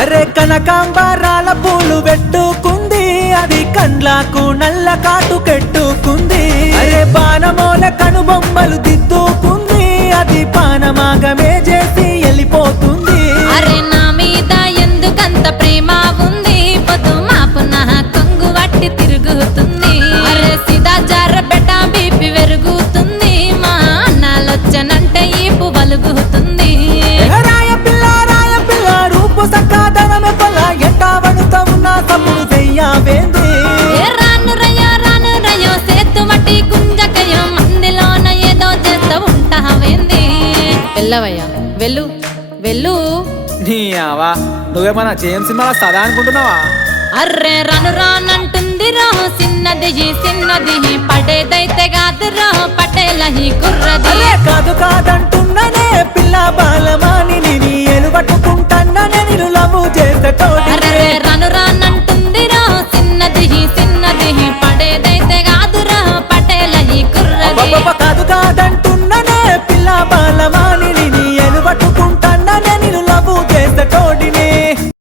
అరే కనకాంబరాల పూలు పెట్టుకుంది, అది కండ్లకు నల్ల కాటు కెట్టుకుంది. అరే బాణమోల కనుబొమ్మలు దిద్దుకుంది, అది పానమాగమే చేసి వెళ్ళిపోతుంది. అరే నా మీద ఎందుకంత ప్రేమ ఉంది, పొద్దు మాపు నా కొంగు వట్టి తిరుగుతుంది. అరే సిదా జార బెట బీపి పెరుగుతుంది, మా అన్నాలొచ్చనంటే ఈపు వలుగుతుంది. రాయ పిల్ల రూపు సక్కాదనమే పల్ల ఎంట వడుతా ఉన్న తమ్ముడు చెయ్యవేంది. రాను రయ్యో సేతు మట్టి గుంజకయో మందిలోన ఏదో చేస్తూ ఉంటావేంది. వెళ్ళవయ్యా వెళ్ళు వెళ్ళు. నీ ఆవా నువ్వేమన్నా జేమ్స్ సినిమాలో సదా అనుకుంటున్నావా? అర్రే రను రానంటుంది రో చిన్నది పడేదైతే కాదురో పటేలహి కుర్రది. అరే కాదంటున్నానే పిల్ల బాలమాని నీ ఎలుగట్టుకుంటానే నేను లవ్